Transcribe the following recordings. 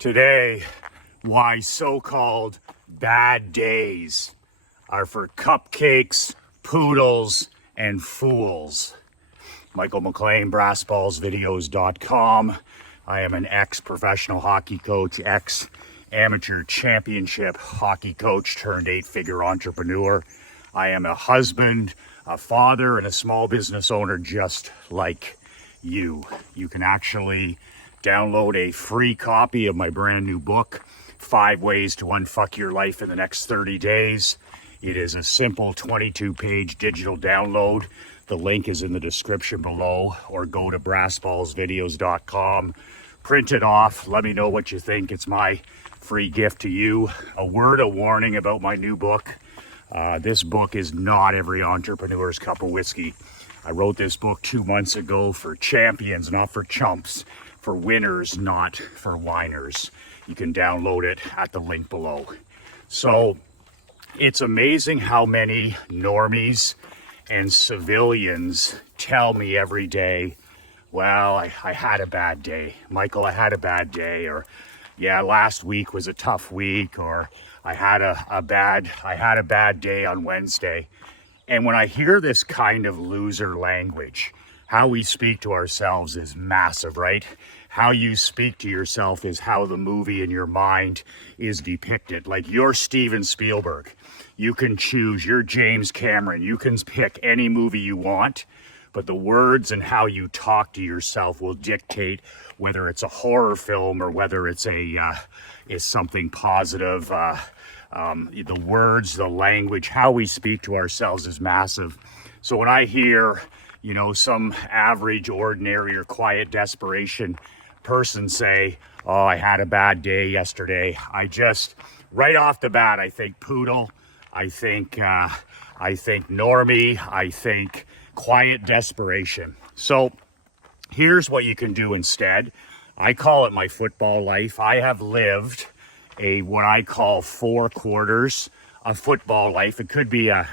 Today, why so-called bad days are for cupcakes, poodles, and fools. Michael McLean, BrassBallsVideos.com. I am an ex-professional hockey coach, ex-amateur championship hockey coach turned 8-figure entrepreneur. I am a husband, a father, and a small business owner just like you. You can actually download a free copy of my brand new book, 5 Ways to Unfuck Your Life in the Next 30 Days. It is a simple 22-page digital download. The link is in the description below, or go to BrassBallsVideos.com. Print it off. Let me know what you think. It's my free gift to you. A word of warning about my new book. This book is not every entrepreneur's cup of whiskey. I wrote this book 2 months ago for champions, not for chumps. For winners, not for whiners. You can download it at the link below. So it's amazing how many normies and civilians tell me every day, well, I had a bad day. Michael, I had a bad day. Or, yeah, last week was a tough week. Or I had a bad day on Wednesday. And when I hear this kind of loser language, how we speak to ourselves is massive, right? How you speak to yourself is how the movie in your mind is depicted. Like, you're Steven Spielberg. You can choose. You're James Cameron. You can pick any movie you want, but the words and how you talk to yourself will dictate whether it's a horror film or whether it's is something positive. The words, the language, how we speak to ourselves is massive. So when I hear, some average, ordinary, or quiet desperation person say, oh, I had a bad day yesterday, I just, right off the bat, I think poodle, I think normie, I think quiet desperation. So here's what you can do instead. I call it my football life. I have lived what I call 4 quarters of football life. It could be a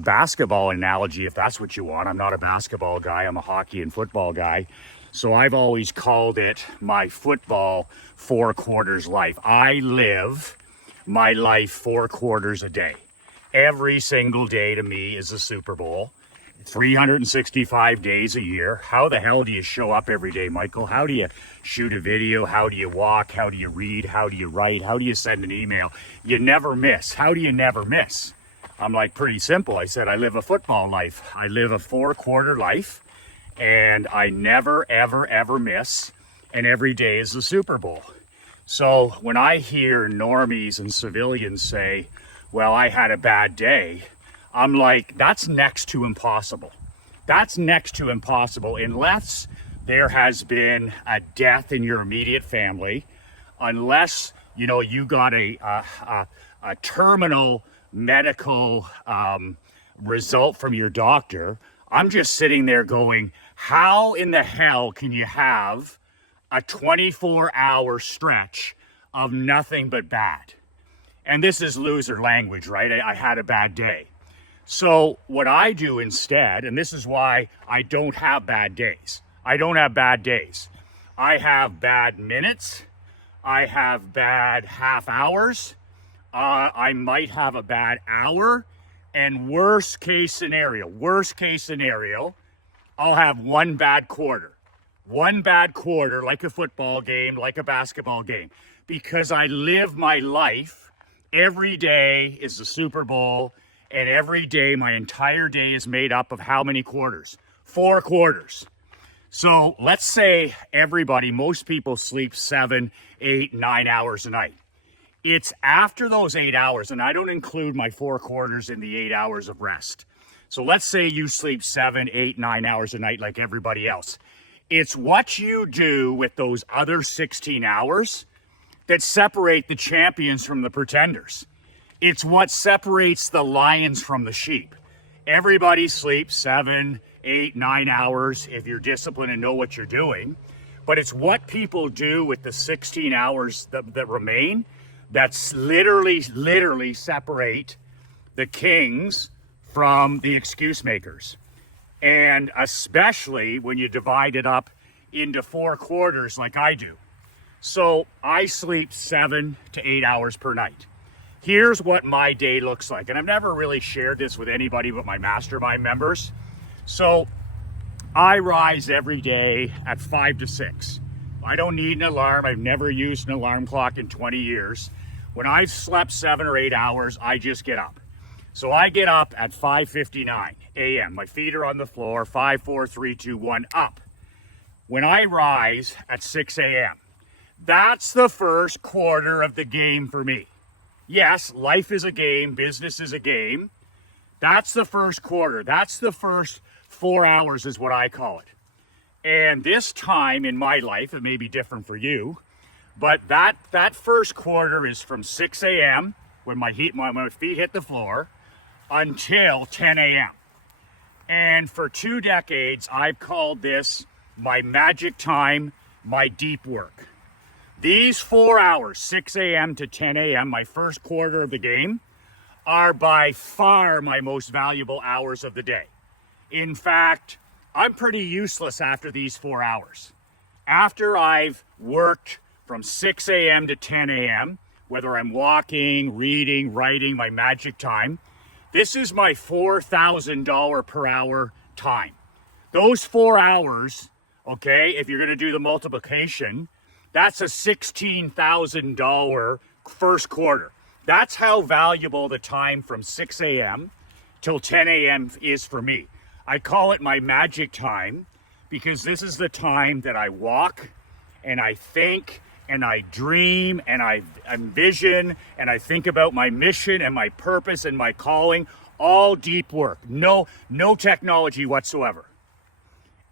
basketball analogy if that's what you want. I'm not a basketball guy. I'm a hockey and football guy. So I've always called it my football 4 quarters life. I live my life 4 quarters a day. Every single day to me is a Super Bowl. 365 days a year. How the hell do you show up every day, Michael? How do you shoot a video? How do you walk? How do you read? How do you write? How do you send an email? You never miss. How do you never miss? I'm like, pretty simple. I said, I live a football life. I live a 4-quarter life, and I never, ever, ever miss. And every day is the Super Bowl. So when I hear normies and civilians say, well, I had a bad day, I'm like, that's next to impossible. That's next to impossible unless there has been a death in your immediate family, unless, you got a terminal medical result from your doctor. I'm just sitting there going, how in the hell can you have a 24-hour stretch of nothing but bad? And this is loser language, right? I had a bad day. So what I do instead, and this is why I don't have bad days. I don't have bad days. I have bad minutes. I have bad half hours. I might have a bad hour. And worst case scenario, I'll have one bad quarter. One bad quarter, like a football game, like a basketball game. Because I live my life, every day is the Super Bowl. And every day, my entire day is made up of how many quarters? 4 quarters. So let's say most people sleep 7, 8, 9 hours a night. It's after those 8 hours, and I don't include my 4 quarters in the 8 hours of rest. So let's say you sleep 7, 8, 9 hours a night like everybody else. It's what you do with those other 16 hours that separate the champions from the pretenders. It's what separates the lions from the sheep. Everybody sleeps 7, 8, 9 hours if you're disciplined and know what you're doing. But it's what people do with the 16 hours that remain that's literally separate the kings from the excuse makers. And especially when you divide it up into 4 quarters like I do. So I sleep 7 to 8 hours per night. Here's what my day looks like. And I've never really shared this with anybody but my mastermind members. So I rise every day at 5 to 6. I don't need an alarm. I've never used an alarm clock in 20 years. When I've slept 7 or 8 hours, I just get up. So I get up at 5:59 a.m. My feet are on the floor, 5, 4, 3, 2, 1, up. When I rise at 6 a.m., that's the first quarter of the game for me. Yes, life is a game, business is a game. That's the first quarter. That's the first 4 hours is what I call it. And this time in my life, it may be different for you, but that first quarter is from 6 a.m. when my feet hit the floor until 10 a.m. And for 2 decades, I've called this my magic time, my deep work. These 4 hours, 6 a.m. to 10 a.m., my first quarter of the game, are by far my most valuable hours of the day. In fact, I'm pretty useless after these 4 hours. After I've worked from 6 a.m. to 10 a.m., whether I'm walking, reading, writing, my magic time, this is my $4,000 per hour time. Those 4 hours, okay, if you're going to do the multiplication, that's a $16,000 first quarter. That's how valuable the time from 6 a.m. till 10 a.m. is for me. I call it my magic time because this is the time that I walk and I think and I dream and I envision and I think about my mission and my purpose and my calling. All deep work, no technology whatsoever.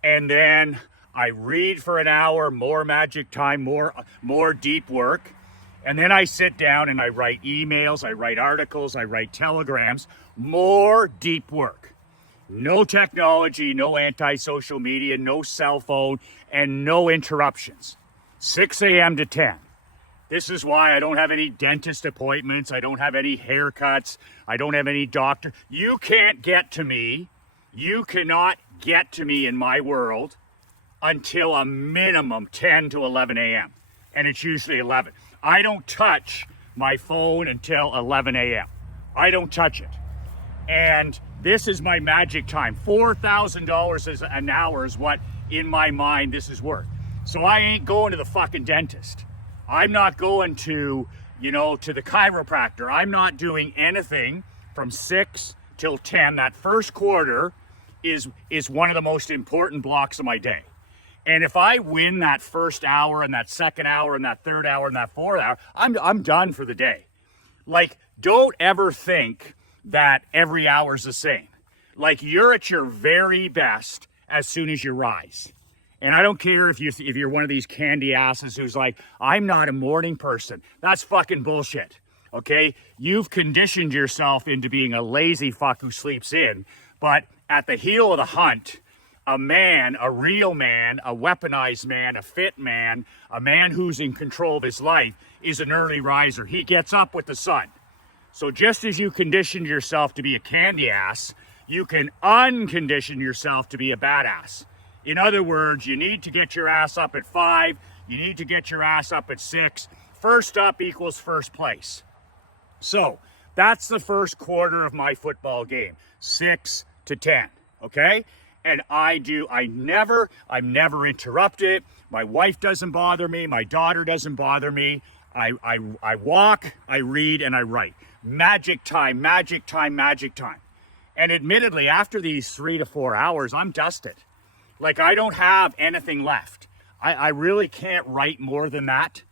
And then I read for an hour, more magic time, more deep work. And then I sit down and I write emails, I write articles, I write telegrams, more deep work. No technology, no anti-social media, no cell phone, and no interruptions. 6 a.m. to 10. This is why I don't have any dentist appointments. I don't have any haircuts. I don't have any doctor. You can't get to me. You cannot get to me in my world until a minimum 10 to 11 a.m. And it's usually 11. I don't touch my phone until 11 a.m. I don't touch it. And this is my magic time. $4,000 an hour is what, in my mind, this is worth. So I ain't going to the fucking dentist. I'm not going to the chiropractor. I'm not doing anything from 6 till 10. That first quarter is one of the most important blocks of my day. And if I win that first hour and that second hour and that third hour and that fourth hour, I'm done for the day. Like, don't ever think that every hour is the same. Like, you're at your very best as soon as you rise. And I don't care if you're one of these candy asses who's like, I'm not a morning person. That's fucking bullshit, okay? You've conditioned yourself into being a lazy fuck who sleeps in. But at the heel of the hunt, a man, a real man, a weaponized man, a fit man, a man who's in control of his life is an early riser. He gets up with the sun. So just as you conditioned yourself to be a candy ass, you can uncondition yourself to be a badass. In other words, you need to get your ass up at 5. You need to get your ass up at 6. First up equals first place. So that's the first quarter of my football game, 6 to 10, okay? And I'm never interrupted. My wife doesn't bother me. My daughter doesn't bother me. I walk, I read, and I write. Magic time, magic time, magic time. And admittedly, after these 3 to 4 hours, I'm dusted. Like, I don't have anything left. I really can't write more than that.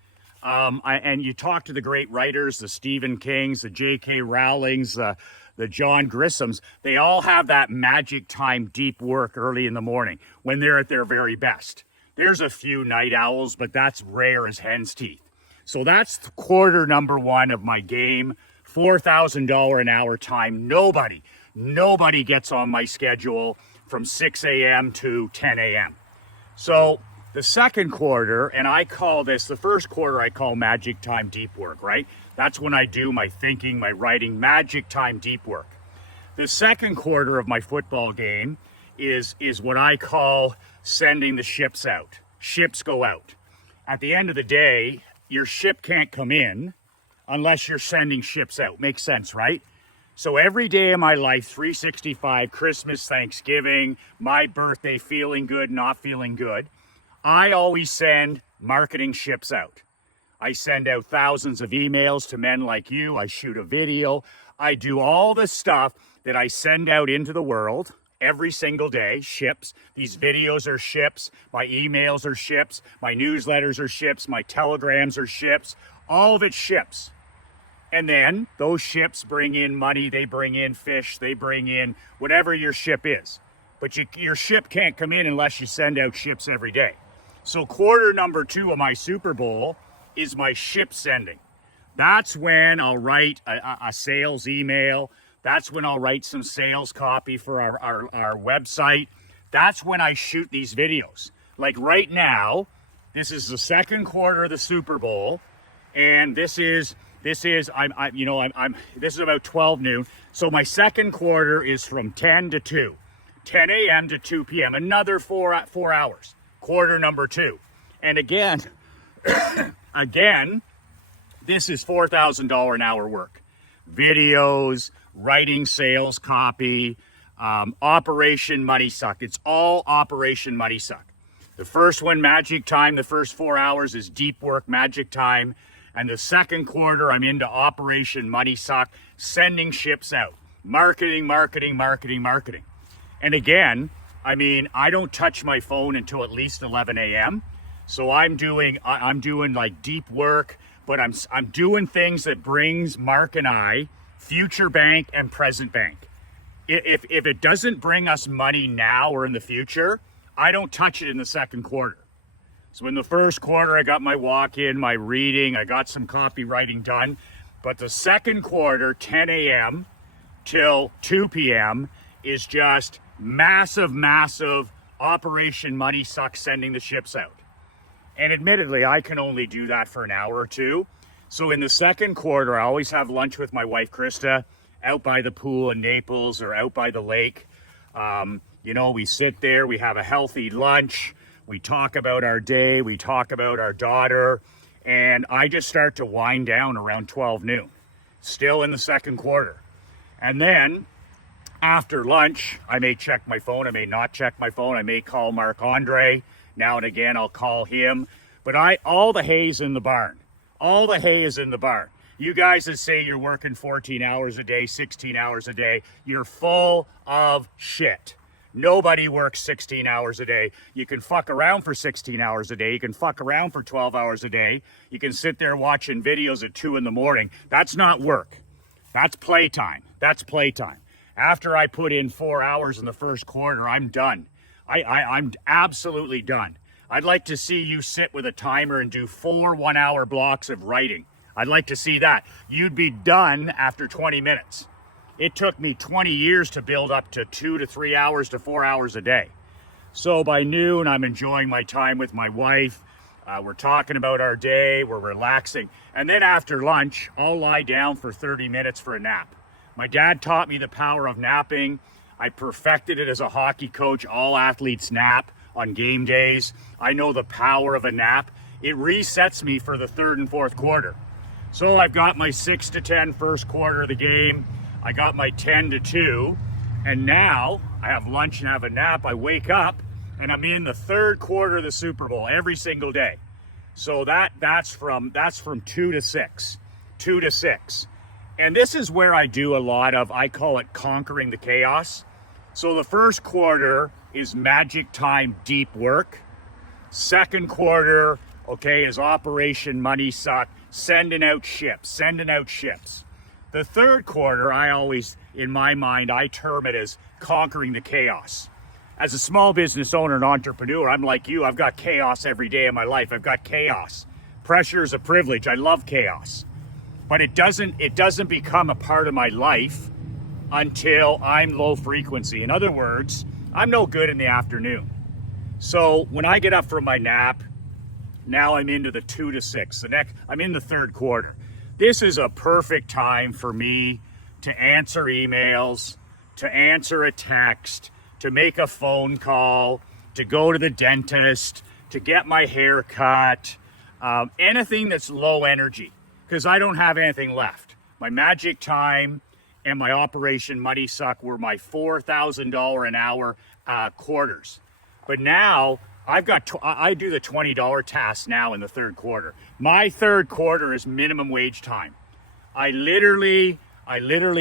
And you talk to the great writers, the Stephen Kings, the J.K. Rowlings, the John Grishams, they all have that magic time deep work early in the morning when they're at their very best. There's a few night owls, but that's rare as hen's teeth. So that's quarter number 1 of my game, $4,000 an hour time. Nobody gets on my schedule from 6 a.m. to 10 a.m. So the second quarter, and I call this, the first quarter I call magic time deep work, right? That's when I do my thinking, my writing, magic time deep work. The second quarter of my football game is what I call sending the ships out. Ships go out. at the end of the day, your ship can't come in unless you're sending ships out. Makes sense, right? So every day of my life, 365, Christmas, Thanksgiving, my birthday, feeling good, not feeling good, I always send marketing ships out. I send out thousands of emails to men like you. I shoot a video. I do all the stuff that I send out into the world every single day, ships. These videos are ships. My emails are ships. My newsletters are ships. My telegrams are ships. All of it ships. And then those ships bring in money. They bring in fish. They bring in whatever your ship is. But your ship can't come in unless you send out ships every day. So quarter number 2 of my Super Bowl is my ship sending. That's when I'll write a sales email. That's when I'll write some sales copy for our website. That's when I shoot these videos. Like right now, this is the second quarter of the Super Bowl, and this is about 12 noon. So my second quarter is from 10 to 2, 10 a.m. to 2 p.m. Another 4 hours. Quarter number 2, and again, this is $4,000 an hour work. Videos, writing sales copy, Operation Money Suck. It's all Operation Money Suck. The first one, Magic Time, the first 4 hours is deep work, Magic Time. And the second quarter, I'm into Operation Money Suck, sending ships out. Marketing, marketing, marketing, marketing. And again, I mean, I don't touch my phone until at least 11 a.m. So I'm doing like deep work, but I'm doing things that brings Mark and I future bank and present bank. If it doesn't bring us money now or in the future, I don't touch it in the second quarter. So in the first quarter, I got my walk-in, my reading, I got some copywriting done. But the second quarter, 10 a.m. till 2 p.m. is just massive Operation Money Suck, sending the ships out. And admittedly, I can only do that for an hour or two. So in the second quarter, I always have lunch with my wife, Krista, out by the pool in Naples or out by the lake. We sit there, we have a healthy lunch. We talk about our day, we talk about our daughter, and I just start to wind down around 12 noon, still in the second quarter. And then after lunch, I may check my phone, I may not check my phone, I may call Marc-Andre. Now and again, I'll call him. But all the hay's in the barn. All the hay is in the barn. You guys that say you're working 14 hours a day, 16 hours a day, you're full of shit. Nobody works 16 hours a day. You can fuck around for 16 hours a day. You can fuck around for 12 hours a day. You can sit there watching videos at 2 in the morning. That's not work. That's playtime. That's playtime. After I put in 4 hours in the first quarter, I'm done. I'm absolutely done. I'd like to see you sit with a timer and do 4 one-hour blocks of writing. I'd like to see that. You'd be done after 20 minutes. It took me 20 years to build up to 2 to 3 hours to 4 hours a day. So by noon, I'm enjoying my time with my wife. We're talking about our day, we're relaxing. And then after lunch, I'll lie down for 30 minutes for a nap. My dad taught me the power of napping. I perfected it as a hockey coach. All athletes nap on game days. I know the power of a nap. It resets me for the third and fourth quarter. So I've got my 6 to 10 first quarter of the game. I got my 10 to 2. And now I have lunch and have a nap. I wake up and I'm in the third quarter of the Super Bowl every single day. So that's from 2 to 6. 2 to 6. And this is where I do a lot of, I call it conquering the chaos. So the first quarter is Magic Time deep work. Second quarter, is Operation Money Suck, sending out ships. The third quarter, I always, in my mind, I term it as conquering the chaos. As a small business owner and entrepreneur, I'm like you, I've got chaos every day of my life. I've got chaos. Pressure is a privilege. I love chaos. But it doesn't become a part of my life until I'm low frequency. In other words, I'm no good in the afternoon. So when I get up from my nap, now I'm into the 2 to 6. I'm in the third quarter. This is a perfect time for me to answer emails, to answer a text, to make a phone call, to go to the dentist, to get my hair cut. Anything that's low energy, because I don't have anything left. My Magic Time and my Operation Money Suck were my $4,000 an hour quarters. But now I do the $20 task now in the third quarter. My third quarter is minimum wage time. I literally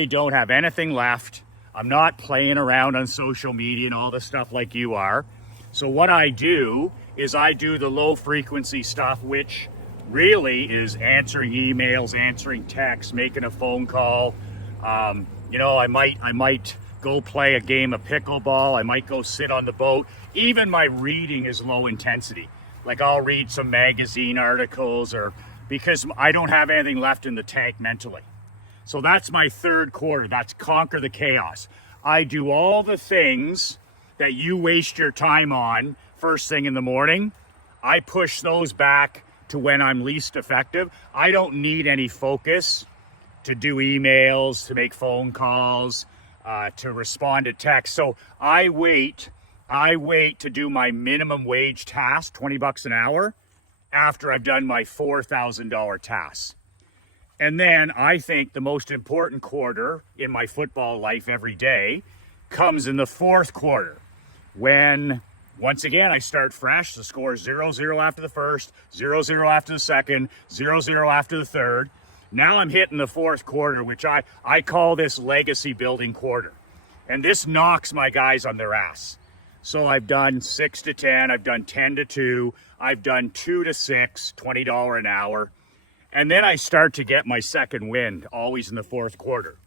don't have anything left. I'm not playing around on social media and all the stuff like you are. So what I do is I do the low frequency stuff, which really is answering emails, answering texts, making a phone call. I might go play a game of pickleball. I might go sit on the boat. Even my reading is low intensity. Like I'll read some magazine articles because I don't have anything left in the tank mentally. So that's my third quarter. That's conquer the chaos. I do all the things that you waste your time on first thing in the morning. I push those back to when I'm least effective. I don't need any focus to do emails, to make phone calls, to respond to text. So I wait to do my minimum wage task, $20 an hour, after I've done my $4,000 task. And then I think the most important quarter in my football life every day comes in the fourth quarter, when once again I start fresh. The score is 0-0 after the first, 0-0 after the second, 0-0 after the third. Now I'm hitting the fourth quarter, which I call this legacy building quarter. And this knocks my guys on their ass. So I've done 6 to 10, I've done 10 to 2, I've done 2 to 6, $20 an hour. And then I start to get my second wind, always in the fourth quarter.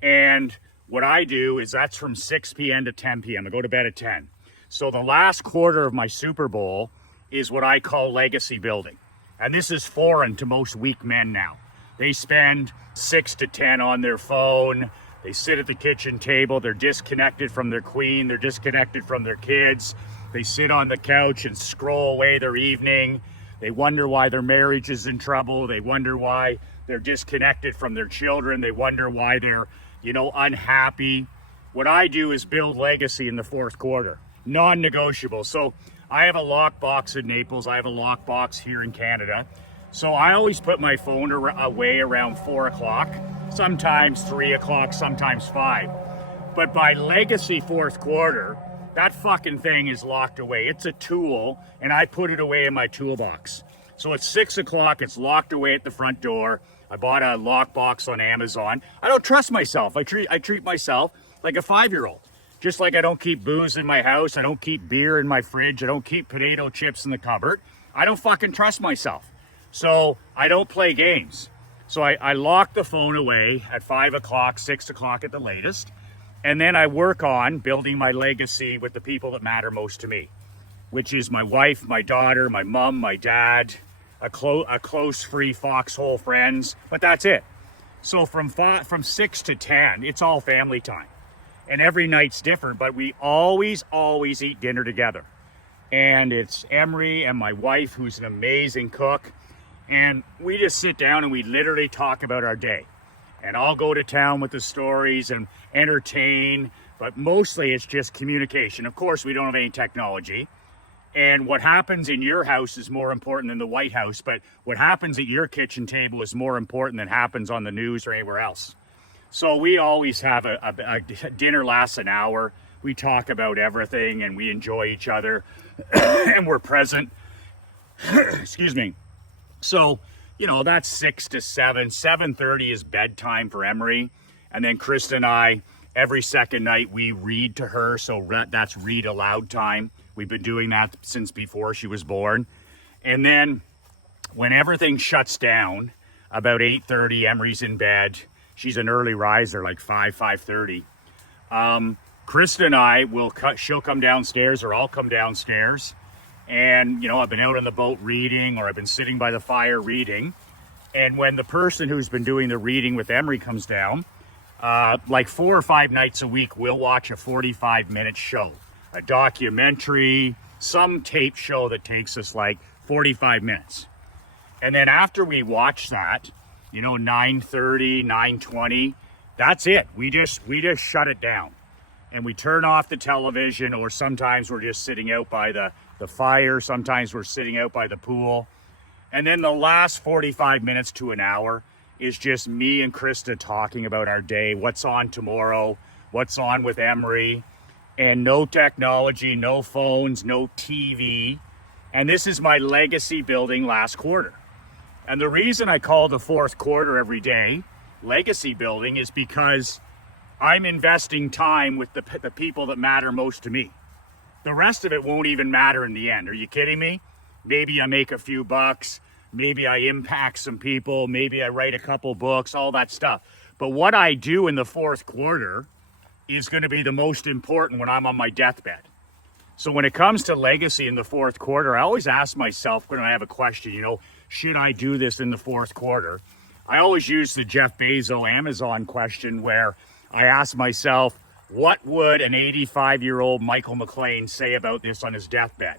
And what I do is that's from 6 p.m. to 10 p.m. I go to bed at 10. So the last quarter of my Super Bowl is what I call legacy building. And this is foreign to most weak men now. They spend 6 to 10 on their phone. They sit at the kitchen table. They're disconnected from their queen. They're disconnected from their kids. They sit on the couch and scroll away their evening. They wonder why their marriage is in trouble. They wonder why they're disconnected from their children. They wonder why they're, unhappy. What I do is build legacy in the fourth quarter, non-negotiable. So I have a lockbox in Naples. I have a lockbox here in Canada. So I always put my phone away around 4 o'clock, sometimes 3 o'clock, sometimes 5. But by legacy fourth quarter, that fucking thing is locked away. It's a tool, and I put it away in my toolbox. So at 6 o'clock, it's locked away at the front door. I bought a lockbox on Amazon. I don't trust myself. I treat myself like a 5-year-old. Just like I don't keep booze in my house. I don't keep beer in my fridge. I don't keep potato chips in the cupboard. I don't fucking trust myself. So I don't play games. So I lock the phone away at 5 o'clock, 6 o'clock at the latest. And then I work on building my legacy with the people that matter most to me, which is my wife, my daughter, my mom, my dad, a close free foxhole friends, but that's it. So from 6 to 10, it's all family time. And every night's different, but we always eat dinner together. And it's Emery and my wife, who's an amazing cook. And we just sit down and we literally talk about our day. And I'll go to town with the stories and entertain, but mostly it's just communication. Of course, we don't have any technology. And what happens in your house is more important than the White House, but what happens at your kitchen table is more important than happens on the news or anywhere else. So we always have a dinner lasts an hour. We talk about everything and we enjoy each other and we're present. Excuse me. So, that's 6 to 7. 7:30 is bedtime for Emery. And then Krista and I, every second night, we read to her. So that's read aloud time. We've been doing that since before she was born. And then when everything shuts down, about 8:30, Emery's in bed. She's an early riser, like 5:30. Krista and I she'll come downstairs or I'll come downstairs. And, I've been out on the boat reading or I've been sitting by the fire reading. And when the person who's been doing the reading with Emery comes down, like 4 or 5 nights a week, we'll watch a 45-minute show, a documentary, some tape show that takes us like 45 minutes. And then after we watch that, 9:30, 9:20, that's it. We just shut it down. And we turn off the television, or sometimes we're just sitting out by the fire. Sometimes we're sitting out by the pool. And then the last 45 minutes to an hour is just me and Krista talking about our day, what's on tomorrow, what's on with Emery, and no technology, no phones, no TV. And this is my legacy building last quarter. And the reason I call the fourth quarter every day legacy building is because I'm investing time with the people that matter most to me. The rest of it won't even matter in the end. Are you kidding me? Maybe I make a few bucks. Maybe I impact some people. Maybe I write a couple books, all that stuff. But what I do in the fourth quarter is going to be the most important when I'm on my deathbed. So when it comes to legacy in the fourth quarter, I always ask myself when I have a question, should I do this in the fourth quarter? I always use the Jeff Bezos Amazon question where I ask myself, what would an 85-year-old Michael McLean say about this on his deathbed?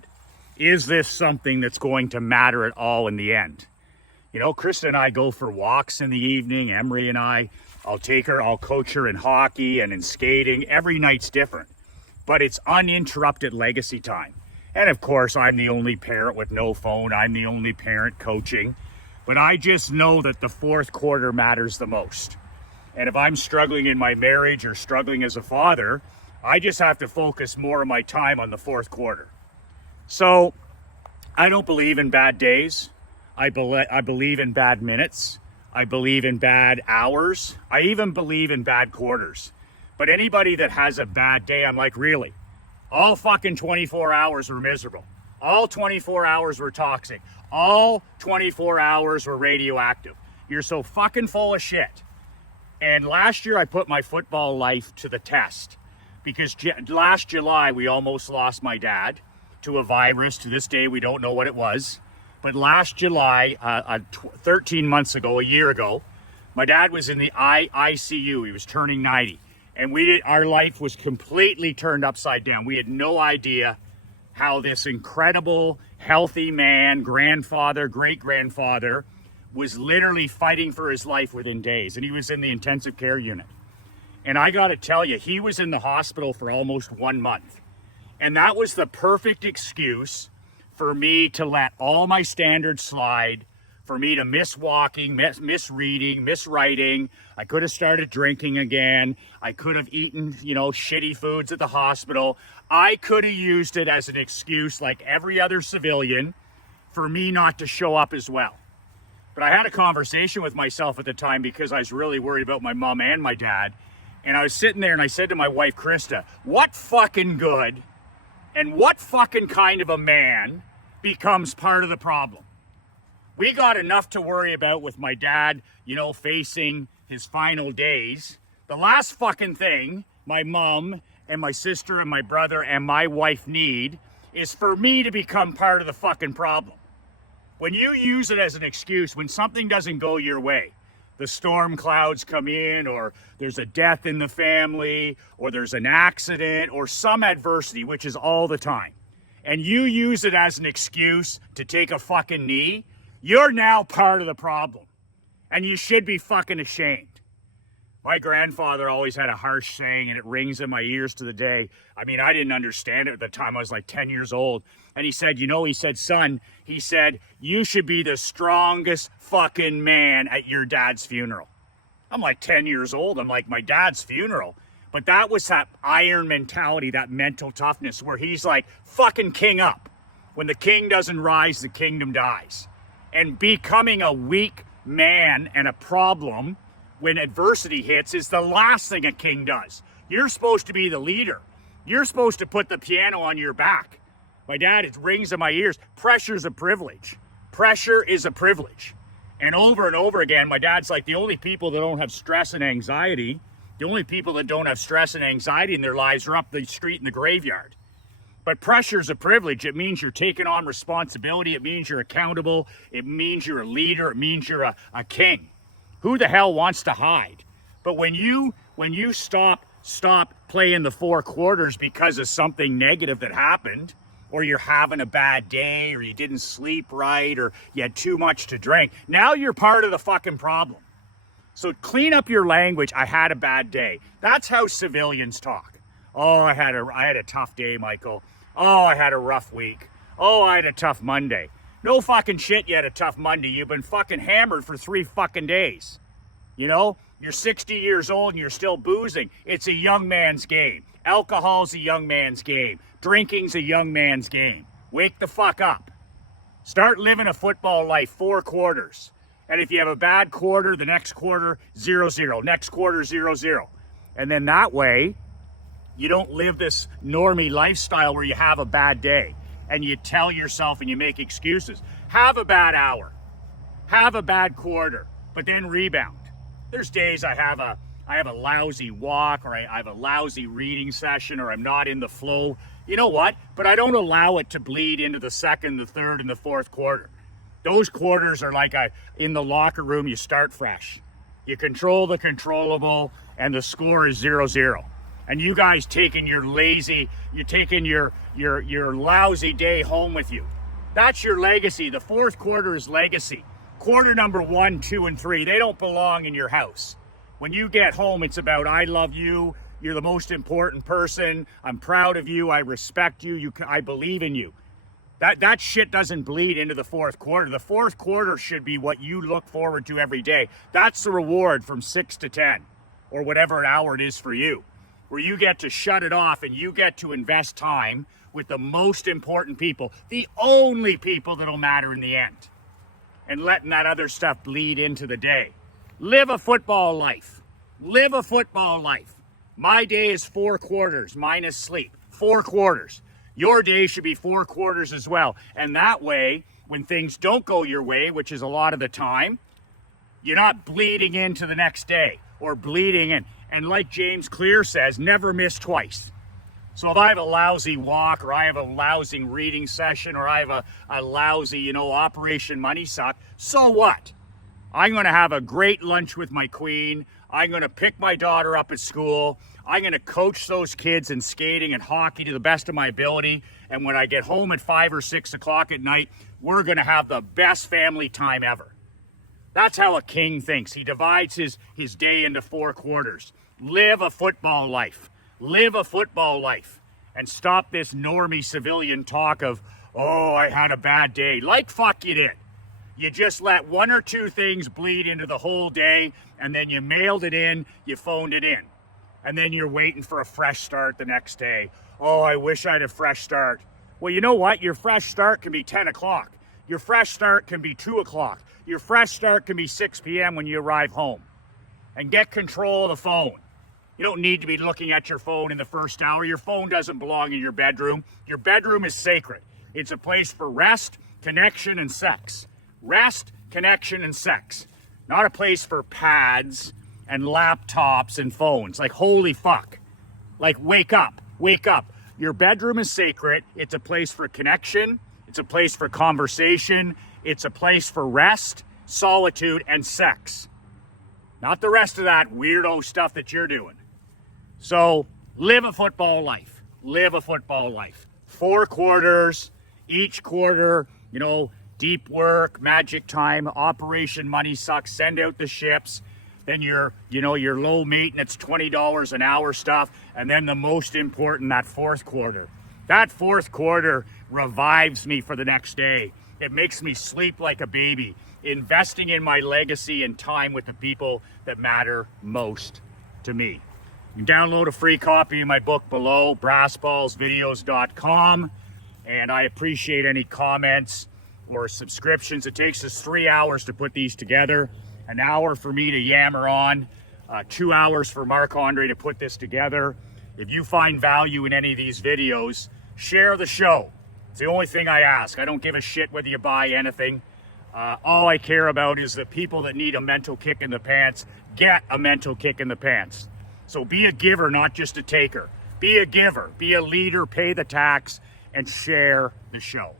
Is this something that's going to matter at all in the end? Krista and I go for walks in the evening, Emery and I'll take her, I'll coach her in hockey and in skating. Every night's different, but it's uninterrupted legacy time. And of course, I'm the only parent with no phone. I'm the only parent coaching, but I just know that the fourth quarter matters the most. And if I'm struggling in my marriage or struggling as a father, I just have to focus more of my time on the fourth quarter. So I don't believe in bad days. I believe in bad minutes. I believe in bad hours. I even believe in bad quarters. But anybody that has a bad day, I'm like, really? All fucking 24 hours were miserable. All 24 hours were toxic. All 24 hours were radioactive. You're so fucking full of shit. And last year I put my football life to the test because last July we almost lost my dad to a virus. To this day we don't know what it was. But last July, 13 months ago, a year ago, my dad was in the ICU. He was turning 90. And our life was completely turned upside down. We had no idea how this incredible, healthy man, grandfather, great-grandfather, was literally fighting for his life within days. And he was in the intensive care unit. And I got to tell you, he was in the hospital for almost 1 month. And that was the perfect excuse for me to let all my standards slide, for me to miss walking, miss reading, miss writing. I could have started drinking again. I could have eaten, shitty foods at the hospital. I could have used it as an excuse, like every other civilian, for me not to show up as well. But I had a conversation with myself at the time because I was really worried about my mom and my dad. And I was sitting there and I said to my wife, Krista, what fucking good and what fucking kind of a man becomes part of the problem? We got enough to worry about with my dad, facing his final days. The last fucking thing my mom and my sister and my brother and my wife need is for me to become part of the fucking problem. When you use it as an excuse, when something doesn't go your way, the storm clouds come in, or there's a death in the family, or there's an accident, or some adversity, which is all the time, and you use it as an excuse to take a fucking knee, you're now part of the problem. And you should be fucking ashamed. My grandfather always had a harsh saying, and it rings in my ears to the day. I mean, I didn't understand it at the time. I was like 10 years old. And he said, son, you should be the strongest fucking man at your dad's funeral. I'm like 10 years old. I'm like, my dad's funeral. But that was that iron mentality, that mental toughness where he's like, fucking king up. When the king doesn't rise, the kingdom dies. And becoming a weak man and a problem when adversity hits is the last thing a king does. You're supposed to be the leader. You're supposed to put the piano on your back. My dad, it rings in my ears. Pressure's a privilege. Pressure is a privilege. And over again, my dad's like, the only people that don't have stress and anxiety, the only people that don't have stress and anxiety in their lives are up the street in the graveyard. But pressure is a privilege. It means you're taking on responsibility. It means you're accountable. It means you're a leader. It means you're a king. Who the hell wants to hide? But when you stop playing the four quarters because of something negative that happened, or you're having a bad day, or you didn't sleep right, or you had too much to drink, now you're part of the fucking problem. So clean up your language. I had a bad day. That's how civilians talk. Oh, I had a tough day, Michael. Oh, I had a rough week. Oh, I had a tough Monday. No fucking shit, you had a tough Monday. You've been fucking hammered for 3 fucking days. You know, you're 60 years old and you're still boozing. It's a young man's game. Alcohol's a young man's game. Drinking's a young man's game. Wake the fuck up. Start living a football life, 4 quarters. And if you have a bad quarter, the next quarter, 0-0. Next quarter, 0-0. And then that way, you don't live this normie lifestyle where you have a bad day and you tell yourself and you make excuses. Have a bad hour. Have a bad quarter, but then rebound. There's days I have a lousy walk, or I have a lousy reading session, or I'm not in the flow. You know what? But I don't allow it to bleed into the second, the third, and the fourth quarter. Those quarters are like in the locker room, you start fresh. You control the controllable, and the score is 0-0. And you guys taking your lousy day home with you. That's your legacy. The fourth quarter is legacy. Quarter number 1, 2, and 3, they don't belong in your house. When you get home, it's about, I love you. You're the most important person. I'm proud of you. I respect you. I believe in you. That shit doesn't bleed into the fourth quarter. The fourth quarter should be what you look forward to every day. That's the reward from 6 to 10, or whatever an hour it is for you, where you get to shut it off and you get to invest time with the most important people, the only people that'll matter in the end, and letting that other stuff bleed into the day. Live a football life. Live a football life. My day is 4 quarters minus sleep. 4 quarters. Your day should be 4 quarters as well. And that way, when things don't go your way, which is a lot of the time, you're not bleeding into the next day or bleeding in. And like James Clear says, never miss twice. So if I have a lousy walk, or I have a lousy reading session, or I have a lousy, Operation Money Suck, so what? I'm going to have a great lunch with my queen. I'm going to pick my daughter up at school. I'm going to coach those kids in skating and hockey to the best of my ability. And when I get home at 5 or 6 o'clock at night, we're going to have the best family time ever. That's how a king thinks. He divides his day into 4 quarters. Live a football life. Live a football life. And stop this normie civilian talk of, oh, I had a bad day. Like fuck you did. You just let 1 or 2 things bleed into the whole day, and then you mailed it in, you phoned it in. And then you're waiting for a fresh start the next day. Oh, I wish I had a fresh start. Well, you know what? Your fresh start can be 10 o'clock. Your fresh start can be 2 o'clock. Your fresh start can be 6 p.m. when you arrive home. And get control of the phone. You don't need to be looking at your phone in the first hour. Your phone doesn't belong in your bedroom. Your bedroom is sacred. It's a place for rest, connection, and sex. Rest, connection, and sex. Not a place for pads and laptops and phones. Like, holy fuck. Like, wake up. Wake up. Your bedroom is sacred. It's a place for connection. It's a place for conversation. It's a place for rest, solitude, and sex. Not the rest of that weirdo stuff that you're doing. So, live a football life. Live a football life. 4 quarters, each quarter, deep work, magic time, Operation Money Sucks, send out the ships. Then your low maintenance $20 an hour stuff. And then the most important, that 4th quarter. That 4th quarter revives me for the next day. It makes me sleep like a baby, investing in my legacy and time with the people that matter most to me. You can download a free copy of my book below, brassballsvideos.com. And I appreciate any comments or subscriptions. It takes us 3 hours to put these together. An hour for me to yammer on, 2 hours for Marc-Andre to put this together. If you find value in any of these videos, share the show. It's the only thing I ask. I don't give a shit whether you buy anything. All I care about is the people that need a mental kick in the pants get a mental kick in the pants. So be a giver, not just a taker. Be a giver, be a leader, pay the tax, and share the show.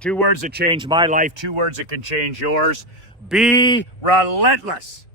2 words that changed my life, 2 words that can change yours. Be relentless.